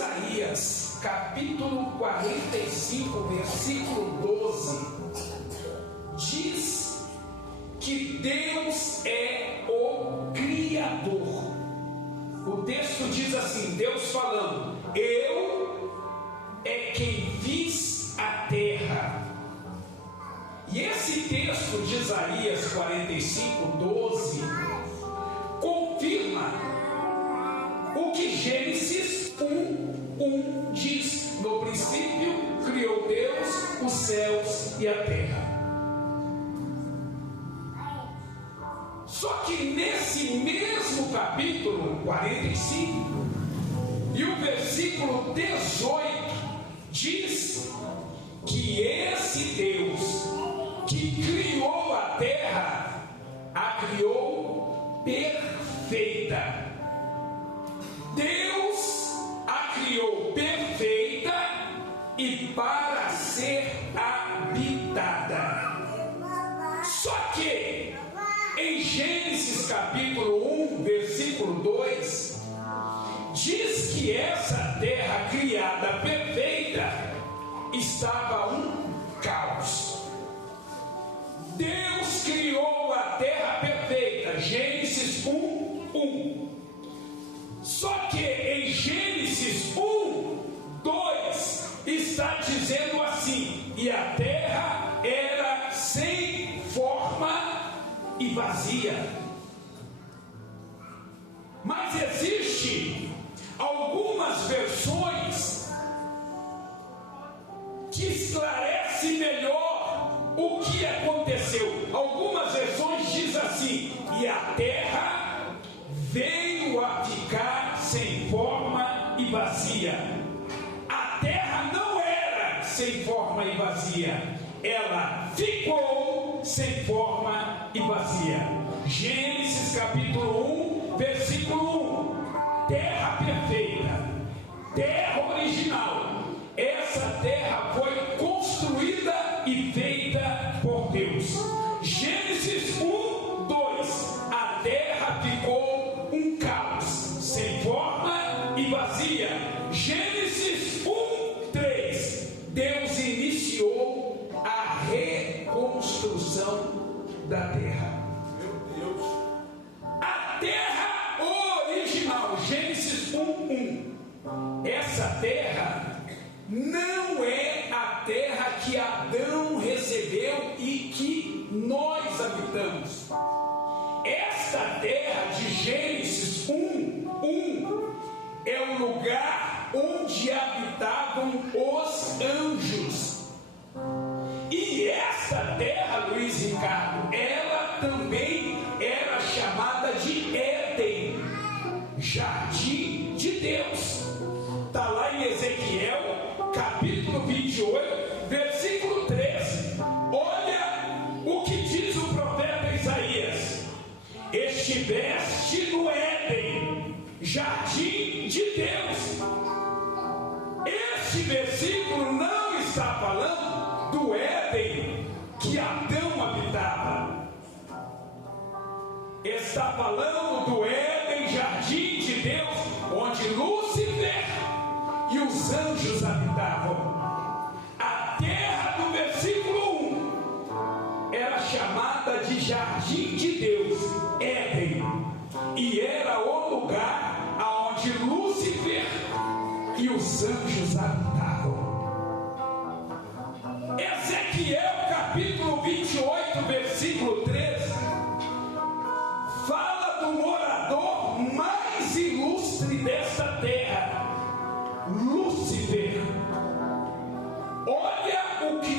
Isaías, capítulo 45, versículo 12, diz que Deus é o Criador. O texto diz assim, Deus falando: eu é quem fiz a terra. E esse texto de Isaías 45, 12 confirma o que Gênesis 1 diz: no princípio criou Deus os céus e a terra. Só que nesse mesmo capítulo 45 e o versículo 18 diz que esse Deus que criou a terra, a criou perfeita. Deus a criou perfeita e para ser habitada. Só que em Gênesis capítulo 1, versículo 2, diz que essa terra criada perfeita estava um caos. Deus criou a terra perfeita, Gênesis 1. Só que em Gênesis 2 está dizendo assim: e a terra era sem forma e vazia. Mas existe algumas versões que esclarecem melhor o que aconteceu. Algumas versões dizem assim: e a terra veio a ficar sem forma e vazia. A terra não era sem forma e vazia, ela ficou sem forma e vazia. Gênesis capítulo 1, versículo 1: terra perfeita, terra original. Essa terra foi construída e feita por Deus. Gênesis 2: a terra ficou um caos, sem forma e vazia. Gênesis 3: Deus iniciou a reconstrução da terra. Meu Deus! A terra original, Gênesis 1. Essa terra não é a terra que Adão recebeu e que nós habitamos. Esta terra de Gênesis 1 é o lugar onde habitavam os anjos. E esta terra, Luiz Ricardo, ela também era chamada de Éden, jardim de Deus. Está lá em Ezequiel, capítulo 28, versículo 13. Olha o que diz o profeta Isaías: estiveste no Éden, jardim de Deus. Este versículo não está falando do Éden que Adão habitava. Está falando do Éden, jardim de Deus, onde Lúcifer e os anjos habitavam. A terra do versículo 1 era chamada de jardim de Deus, Éden, e era o lugar aonde Lúcifer e os anjos habitavam. Ezequiel capítulo 28, versículo 13 fala do morador mais ilustre desta terra, Lúcifer. Olha o que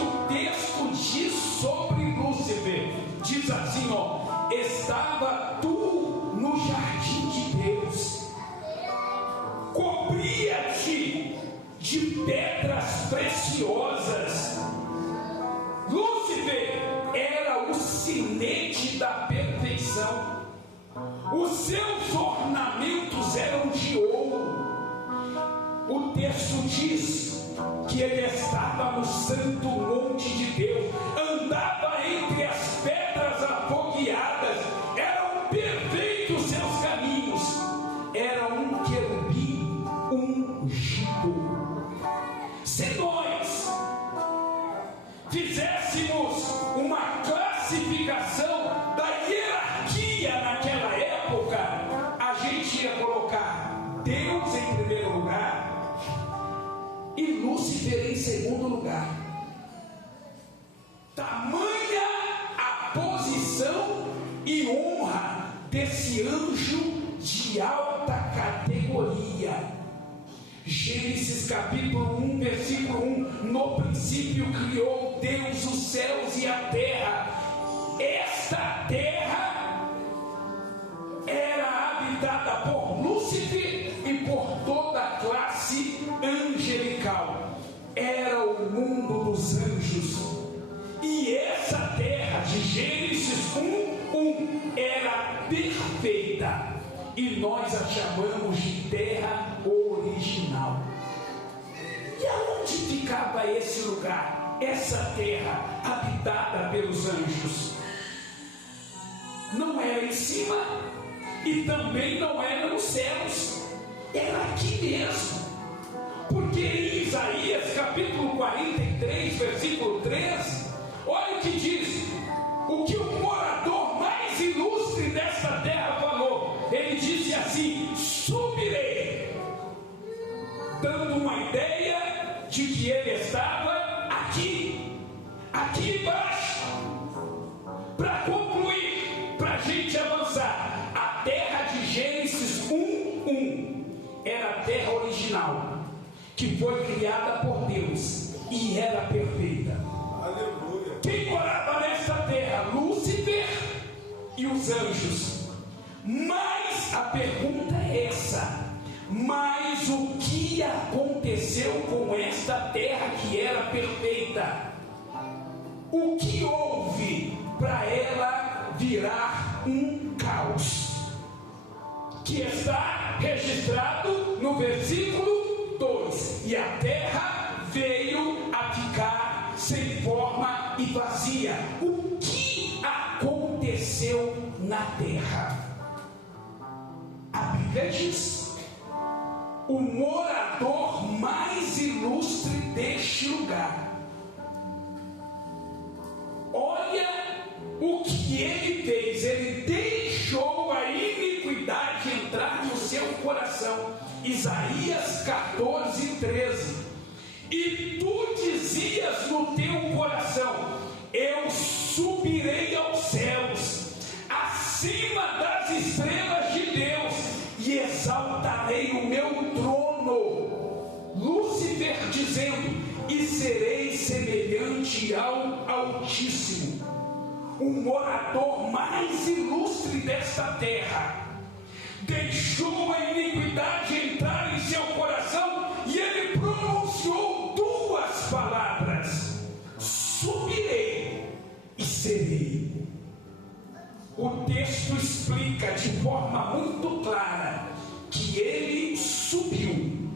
o texto diz sobre Lúcifer. Diz assim, ó: estava tu no jardim de Deus, cobria-te de pedras preciosas. Lúcifer era o sinete da perfeição. Os seus ornamentos eram de ouro. O texto diz que ele estava no santo monte de Deus, andava entre as pedras afogueadas, eram perfeitos seus caminhos. Era um querubim, um e Lúcifer em segundo lugar. Tamanha a posição e honra desse anjo de alta categoria. Gênesis capítulo 1, versículo 1: no princípio criou Deus os céus e a terra. Esta terra era habitada por Lúcifer e por toda a classe angelical. Era o mundo dos anjos. E essa terra de Gênesis 1:1 era perfeita, e nós a chamamos de terra original. E aonde ficava esse lugar, essa terra habitada pelos anjos? Não era em cima e também não era nos céus, era aqui mesmo. Porque em Isaías capítulo 43, versículo 13, olha o que diz: o que o morador mais ilustre desta terra falou. Ele disse assim: subirei, dando uma ideia de que ele estava aqui embaixo. Para concluir, para a gente avançar, a terra de Gênesis 1:1 era a terra original, que foi criada por Deus e era perfeita. Aleluia. Quem morava nesta terra? Lúcifer e os anjos. Mas a pergunta é essa: mas o que aconteceu com esta terra que era perfeita? O que houve para ela virar um caos? Que está registrado no versículo 2: e a terra veio a ficar sem forma e vazia. O que aconteceu na terra? A Bíblia diz: o morador mais ilustre deste lugar, olha o que ele fez. Ele deixou a iniquidade entrar no seu coração. Isaías 14:13: e tu dizias no teu coração: eu subirei aos céus, acima das estrelas de Deus, e exaltarei o meu trono. Lúcifer dizendo: e serei semelhante ao Altíssimo. O morador mais ilustre desta terra deixou a iniquidade entrar em seu coração, e ele pronunciou duas palavras: subirei e serei. O texto explica de forma muito clara que ele subiu.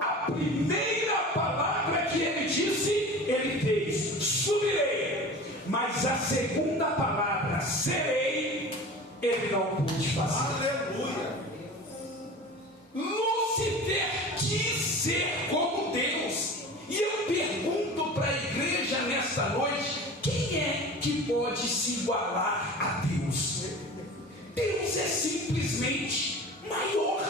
A primeira palavra que ele disse, ele fez: subirei. Mas a segunda palavra, serei, ele não pôde fazer. Aleluia. Lúcifer quis ser como Deus. E eu pergunto para a igreja nesta noite: quem é que pode se igualar a Deus? Deus é simplesmente maior.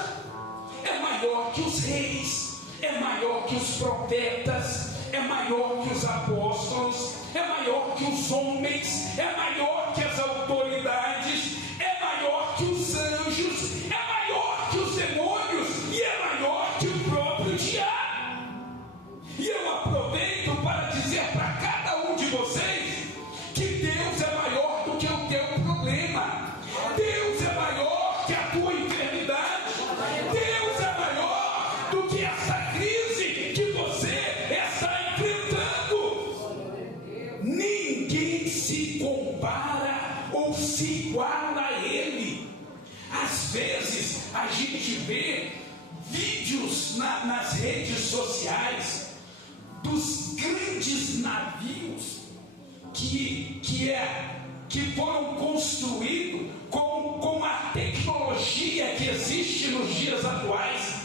É maior que os reis, é maior que os profetas, é maior que os apóstolos, é maior que os homens, é maior que as autoridades, é maior que os anjos, é maior que os demônios e é maior que o próprio diabo. E eu aproveito para dizer para cada um de vocês que Deus é maior do que o teu problema. Deus é maior que a tua enfermidade. Deus é maior do que essa crise que você está enfrentando. Ninguém se compara ou se iguala a Ele. Às vezes a gente vê vídeos nas redes sociais dos grandes navios que foram construídos com a tecnologia que existe nos dias atuais.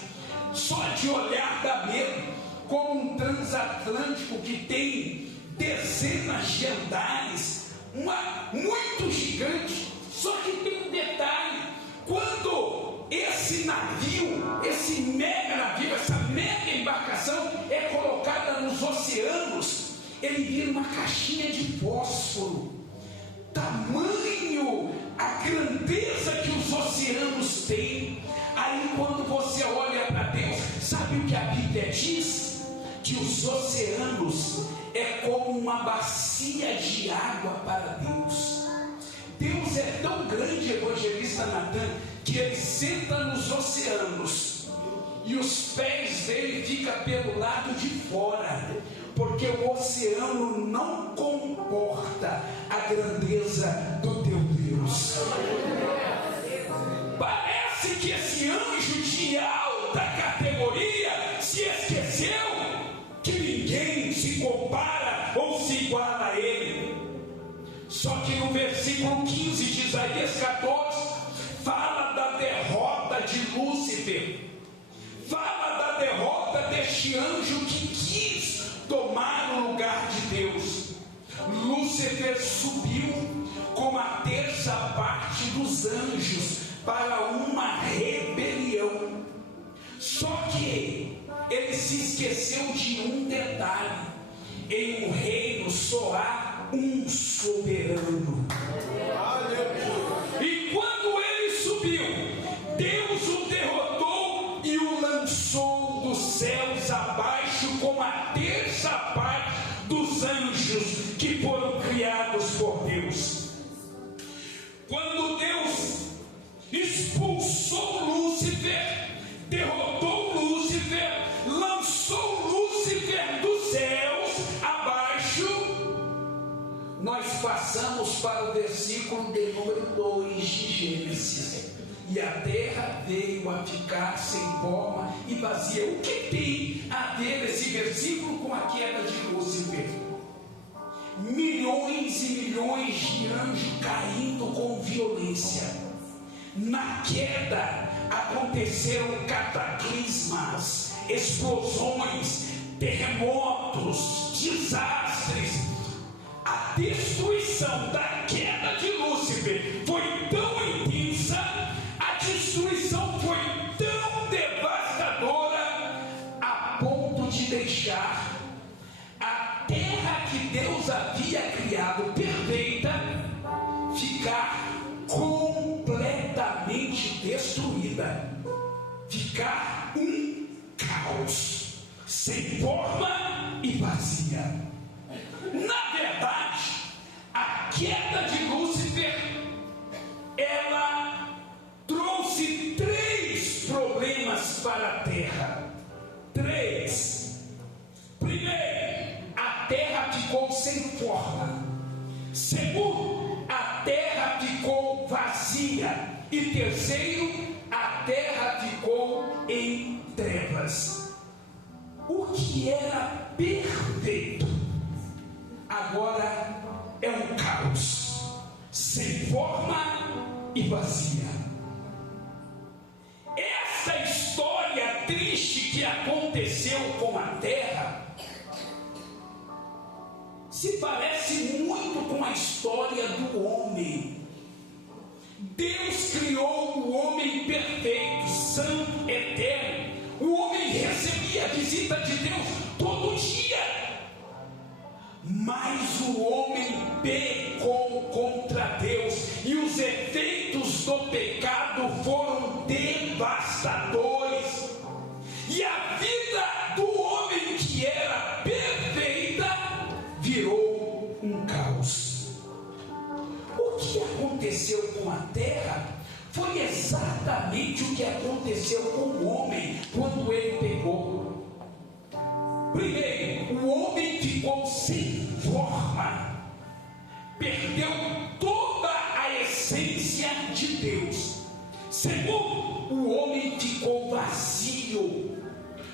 Só de olhar dá medo. Como um transatlântico que tem dezenas de andares, muito gigante. Só que tem um detalhe: quando esse navio, esse mega navio, essa mega embarcação ele vira uma caixinha de fósforo. Tamanho a grandeza que os oceanos têm. Aí quando você olha para Deus, sabe o que a Bíblia diz? Que os oceanos é como uma bacia de água para Deus. Deus é tão grande, evangelista Natan, que ele senta nos oceanos e os pés dele ficam pelo lado de fora, porque o oceano não comporta a grandeza do teu Deus. Parece que esse anjo de alta categoria se esqueceu que ninguém se compara ou se iguala a ele. Só que no versículo 15 de Isaías 14 fala da derrota de Lúcifer, fala da derrota deste anjo que quis tomar o lugar de Deus. Lúcifer subiu com a terça parte dos anjos para uma rebelião. Só que ele se esqueceu de um detalhe: em um reino só há um soberano. E quando ele subiu, Deus o derrotou e o lançou dos céus abaixo com a terça parte dos anjos que foram criados por Deus. Quando Deus expulsou Lúcifer, derrotou Lúcifer, lançou Lúcifer dos céus abaixo, nós passamos para o versículo de número 2 de Gênesis. E a terra veio a ficar sem forma e vazia. O que tem a ver esse versículo com a queda de Lúcifer? Milhões e milhões de anjos caindo com violência. Na queda aconteceram cataclismas, explosões, terremotos, desastres. A destruição da queda de Lúcifer foi tão intensa, a destruição foi tão devastadora, a ponto de deixar a terra que Deus havia criado perfeita ficar completamente destruída, ficar um caos, sem forma e vazia. Na verdade, a queda de Lúcifer, ela trouxe 3 problemas para a terra. 3. Primeiro, a terra ficou sem forma. Segundo, a terra ficou vazia. E terceiro, a terra ficou em trevas. O que era perfeito agora é um caos, sem forma e vazia. Essa história triste que aconteceu com a terra se parece muito com a história do homem. Deus criou o homem perfeito, santo, eterno. O homem recebia a visita de Deus todo dia. Mas o homem pecou contra Deus e os efeitos do pecado foram devastadores. E a vida do homem que era perfeita virou um caos. O que aconteceu com a terra foi exatamente o que aconteceu com o homem quando ele pecou. Primeiro, o homem ficou sem forma, perdeu toda a essência de Deus. Segundo, o homem ficou vazio.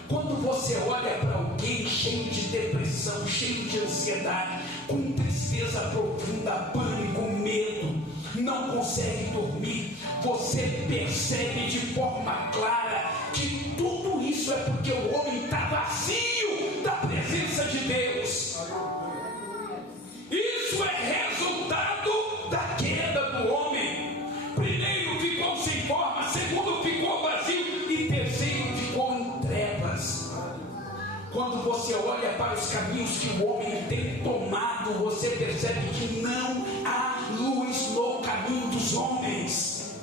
Quando você olha para alguém cheio de depressão, cheio de ansiedade, com tristeza profunda, pânico, medo, não consegue dormir, você percebe de forma clara que tudo isso é porque o homem está vazio da presença de Deus. Isso é resultado da queda do homem. Primeiro ficou sem forma, segundo ficou vazio e terceiro ficou em trevas. Quando você olha para os caminhos que o homem tem tomado, você percebe que não há luz no caminho dos homens.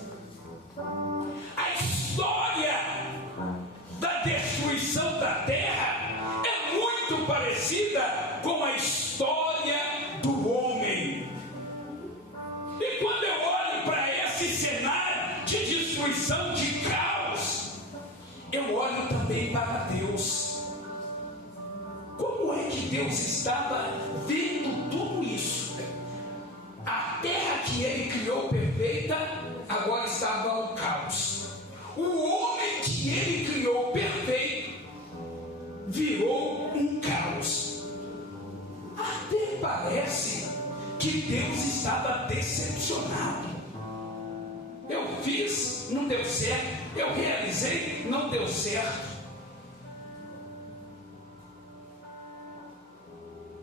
A história da destruição da terra é muito parecida com a história do homem. E quando eu olho para esse cenário de destruição, de caos, eu olho também para Deus. Como é que Deus estava vendo tudo isso? A terra que Ele criou perfeita, agora estava o caos. O homem que Ele criou perfeito, virou um caos. Até parece que Deus estava decepcionado. Eu fiz, não deu certo. Eu realizei, não deu certo.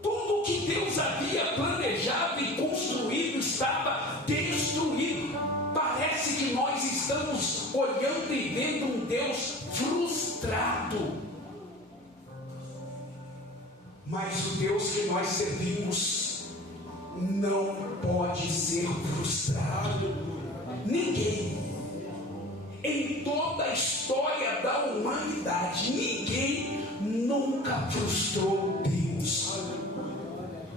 Tudo que Deus havia planejado e construído estava destruído. Parece que nós estamos olhando e vendo um Deus frustrado. Mas o Deus que nós servimos não pode ser frustrado. Ninguém, em toda a história da humanidade, ninguém nunca frustrou Deus.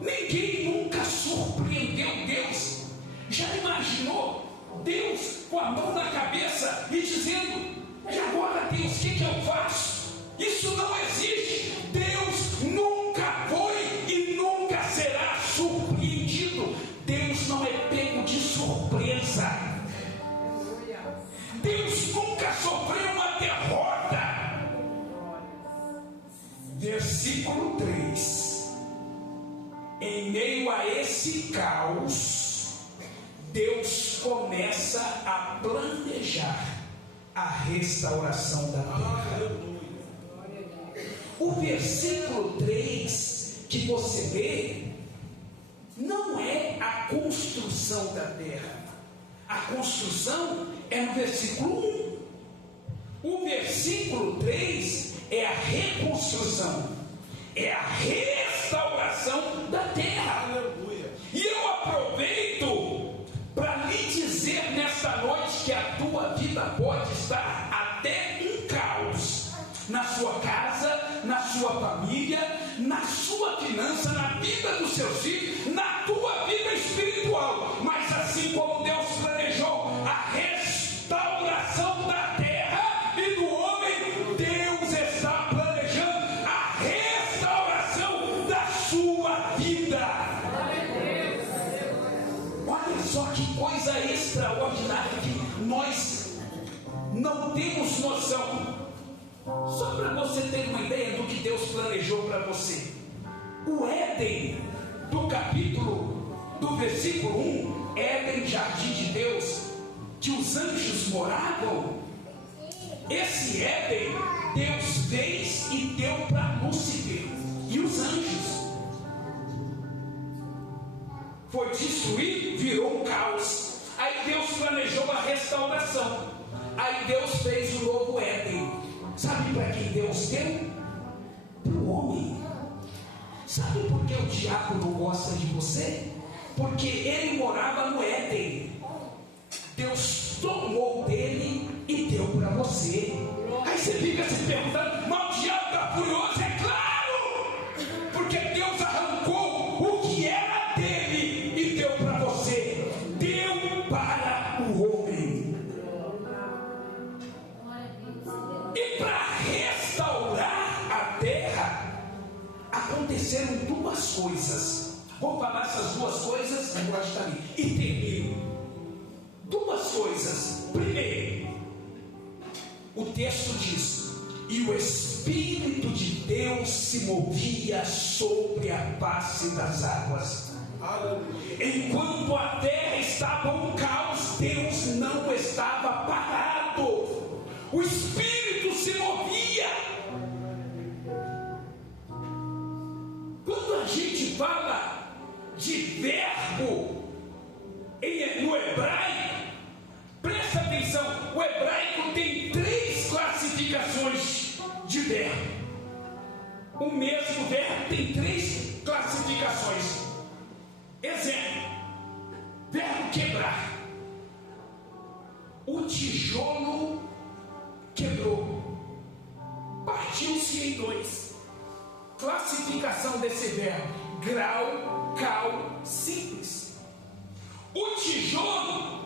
Ninguém nunca surpreendeu Deus. Já imaginou Deus com a mão na cabeça e dizendo: e agora, Deus, o que eu faço? Isso não existe. Deus nunca foi e nunca será surpreendido. Deus não é pego de surpresa. Deus nunca sofreu uma derrota. Versículo 3. Em meio a esse caos, Deus começa a planejar a restauração da terra. O versículo 3 que você vê não é a construção da terra. A construção é no versículo 1. O versículo 3 é a reconstrução, é a restauração da terra. Aleluia. E eu aproveito para lhe dizer nesta noite que a tua vida pode estar até em caos. Na sua casa, na sua família, na sua finança, na vida dos seus filhos, na tua vida espiritual. Mas assim como Deus planejou a restauração da terra e do homem, Deus está planejando a restauração da sua vida. Olha só que coisa extraordinária que nós não temos noção. Só para você ter uma ideia do que Deus planejou para você. O Éden, do versículo 1, Éden, jardim de Deus, que os anjos moravam. Esse Éden, Deus fez e deu para Lúcifer e os anjos. Foi destruído, virou um caos. Aí Deus planejou a restauração. Aí Deus fez o novo Éden. Sabe para quem Deus deu? Para o homem. Sabe por que o diabo não gosta de você? Porque ele morava no Éden. Deus tomou dele e deu para você. Aí você fica se perguntando: mas o diabo está furioso? É claro! Porque Deus arrancou o que era dele e deu para você. Deu para o homem. E para restaurar a terra, aconteceram duas coisas. Vou falar essas duas coisas, eu acho que está ali. E termino. Duas coisas. Primeiro, o texto diz: e o Espírito de Deus se movia sobre a face das águas. Enquanto a terra estava um caos, Deus não estava parado. O Espírito se movia. Quando a gente fala de verbo no hebraico, presta atenção, o hebraico tem 3 classificações de verbo. O mesmo verbo tem 3 classificações. Exemplo: verbo quebrar. O tijolo quebrou, partiu-se em 2. Classificação desse verbo: grau, cal, simples. O tijolo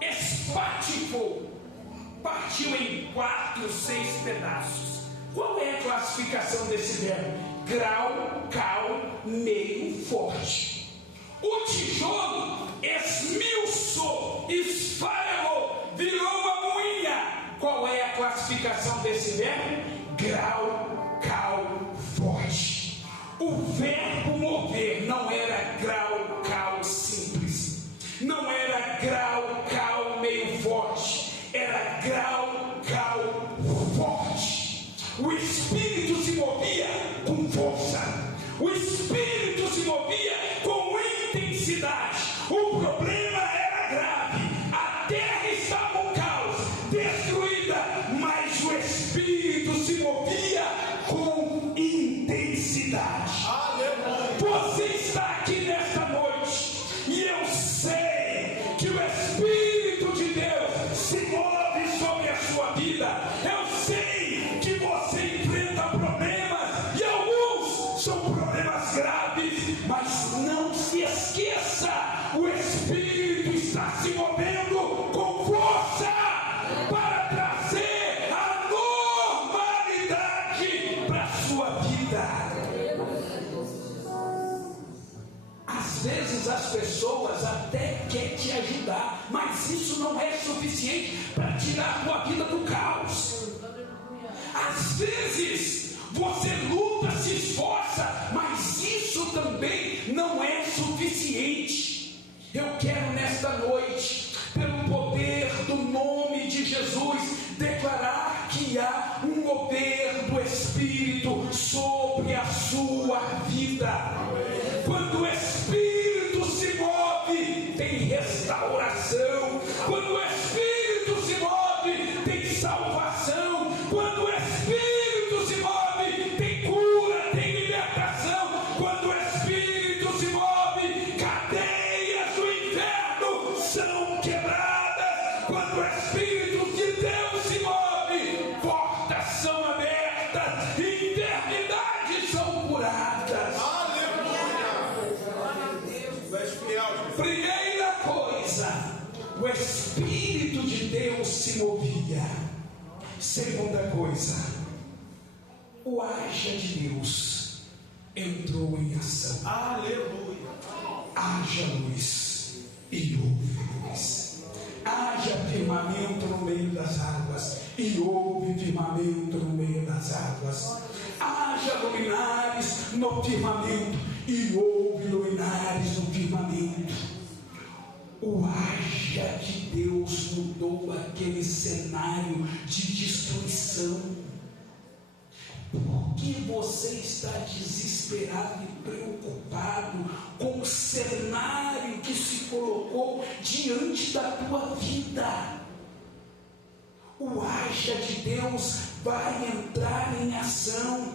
espatifou, partiu em 4, 6 pedaços. Qual é a classificação desse verbo? Grau, cal, meio, forte. O tijolo esmiuçou, esfarelou, virou uma moinha. Qual é a classificação desse verbo? Grau, cal, forte. O verbo mover não era grau, cal, simples. Não era grau, cal, meio forte. Era grau, cal, forte. O Espírito se movia com força. O Espírito se movia com intensidade. O problema era grave. A terra estava um caos, destruída, mas o Espírito se movia com intensidade. Você está aqui nesta noite e eu sei que o Espírito de Deus se move sobre a sua vida. Eu sei que você enfrenta problemas e alguns são problemas graves, mas não se esqueça, o Espírito está se movendo com força para trazer a normalidade para a sua vida. Às vezes as pessoas até querem te ajudar, mas isso não é suficiente para tirar a tua vida do caos. Às vezes você luta, se esforça, mas isso também não é suficiente. Eu quero nesta noite, pelo poder do nome de Jesus, declarar que há um mover do Espírito sobre a sua vida. Quando o Espírito se move, tem restauração. Quando o Espírito se move, tem salvação. Quando o Espírito se move, tem cura, tem libertação. Quando o Espírito se move, cadeias do inferno são quebradas. Quando o Espírito de Deus se move, portas são abertas, enfermidades são curadas. Primeira coisa, o Espírito de Deus se movia. Segunda coisa, o haja de Deus entrou em ação. Aleluia. Haja luz e houve luz. Haja firmamento no meio das águas e houve firmamento no meio das águas. Haja luminares no firmamento e houve luminares no firmamento. O haja de Deus mudou aquele cenário de destruição. Por que você está desesperado e preocupado com o cenário que se colocou diante da tua vida? O haja de Deus vai entrar em ação.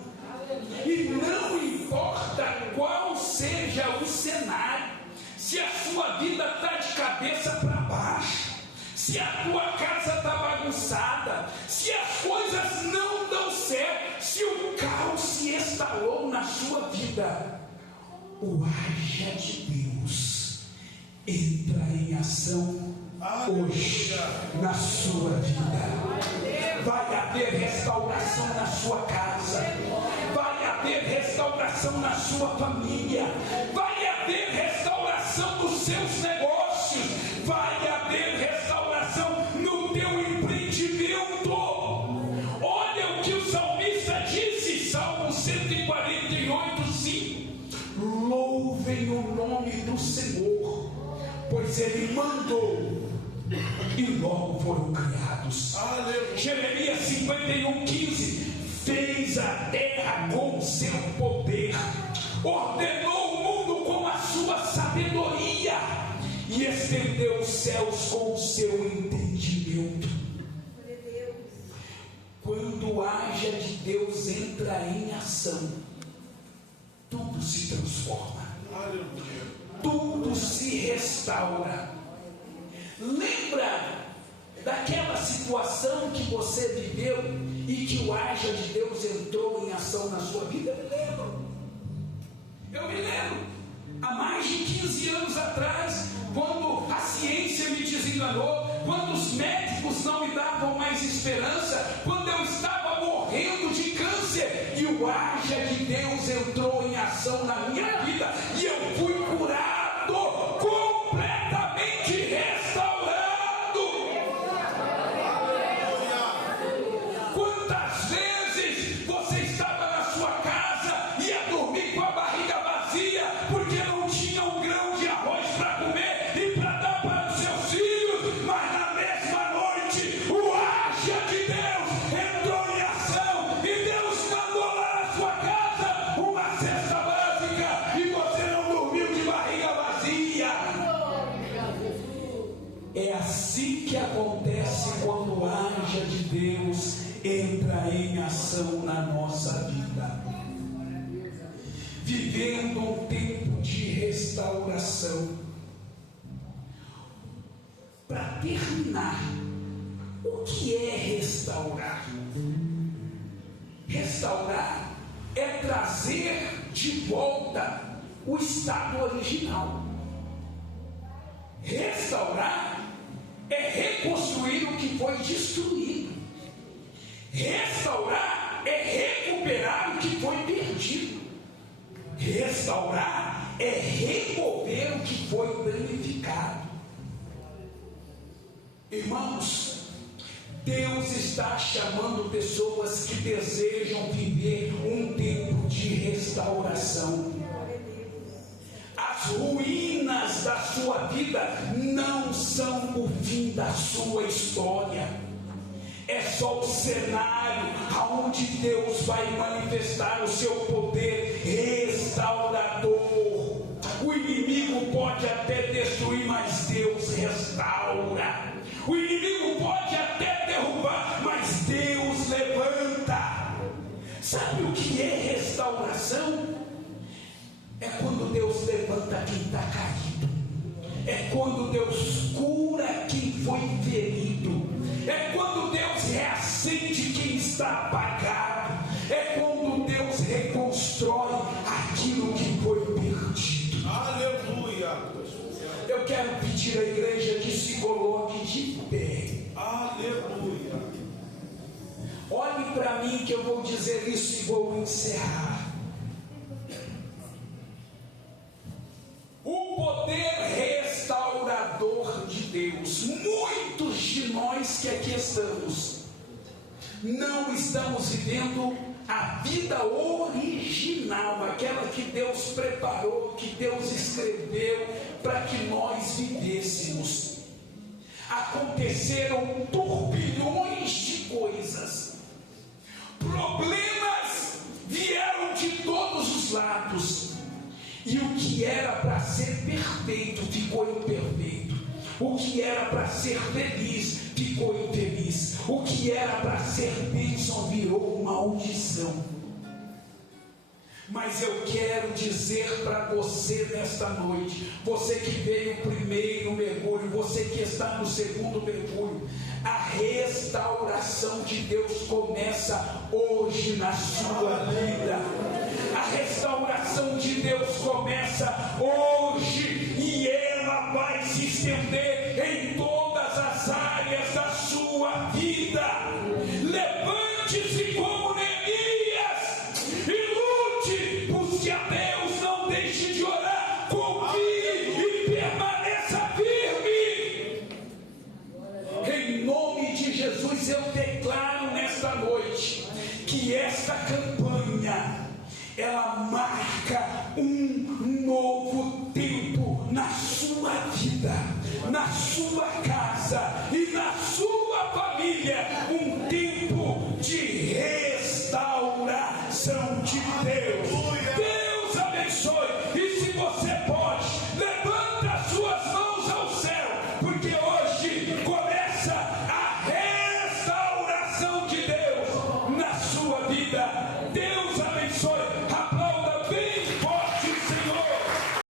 E não importa qual seja o cenário, se a sua vida está de cabeça para baixo, se a tua casa está bagunçada, se as coisas não dão certo, se o caos se instalou na sua vida, o haja de Deus entra em ação hoje na sua vida. Vai haver restauração na sua casa, vai haver restauração na sua família, vai haver restauração nos seus negócios, vai haver restauração no teu empreendimento. Olha o que o salmista disse, Salmo 148, 5: louvem o nome do Senhor, pois Ele mandou e logo foram criados. Jeremias 51, 15: fez a terra com seu poder, ordenou o mundo com a sua sabedoria e estendeu os céus com o seu entendimento. Quando o haja de Deus entra entra em ação, tudo se transforma, tudo se restaura. Lembra daquela situação que você viveu e que o haja de Deus entrou em ação na sua vida? Eu me lembro, há mais de 15 anos atrás, quando a ciência me desenganou, quando os médicos não me davam mais esperança, quando eu estava morrendo de câncer, e o haja de Deus entrou em ação na minha vida, e eu fui curado, completamente restaurado. Quantas vezes você estava na sua casa e ia dormir com a barriga vazia, porque não tinha um grão de arroz para comer e para dar para os seus filhos, mas na mesma noite o haja de Deus entrou em ação e Deus mandou lá na sua casa uma cesta básica e você não dormiu de barriga vazia. É assim que acontece quando o haja de Deus entra em ação na nossa vida, vivendo um tempo de restauração. Para terminar, o que é restaurar? Restaurar é trazer de volta o estado original. Restaurar é reconstruir o que foi destruído. Restaurar é recuperar o que foi perdido. Restaurar é remover o que foi danificado. Irmãos, Deus está chamando pessoas que desejam viver um tempo de restauração. As ruínas da sua vida não são o fim da sua história. É só o cenário aonde Deus vai manifestar o seu poder restaurador. O inimigo pode até destruir, mas Deus restaura. O inimigo pode até derrubar, mas Deus levanta. Sabe o que é restauração? É quando Deus levanta quem está caído. É quando Deus cura quem foi ferido. É quando Deus reacende quem está apagado. É quando Deus reconstrói aquilo que foi perdido. Aleluia. Eu quero pedir à igreja que se coloque de pé. Aleluia. Olhe para mim que eu vou dizer isso e vou encerrar. O poder restaurador de Deus. Muitos de nós que aqui estamos não estamos vivendo a vida original, aquela que Deus preparou, que Deus escreveu para que nós vivêssemos. Aconteceram turbilhões de coisas, problemas vieram de todos os lados, e o que era para ser perfeito ficou imperfeito. O que era para ser feliz ficou infeliz. O que era para ser bênção virou maldição. Mas eu quero dizer para você nesta noite, você que veio primeiro mergulho, você que está no segundo mergulho, a restauração de Deus começa hoje na sua vida. A restauração de Deus começa hoje e ela vai se estender em todas as áreas da sua vida. Levante-se como Neemias e lute, busque a Deus, não deixe de orar, confie e permaneça firme. Em nome de Jesus eu declaro nesta noite que esta campanha ela marca um novo tempo na sua vida, na sua casa e na sua família, um tempo de restauração de Deus. Deus abençoe. E se você pode, levanta as suas mãos ao céu, porque hoje começa a restauração de Deus na sua vida.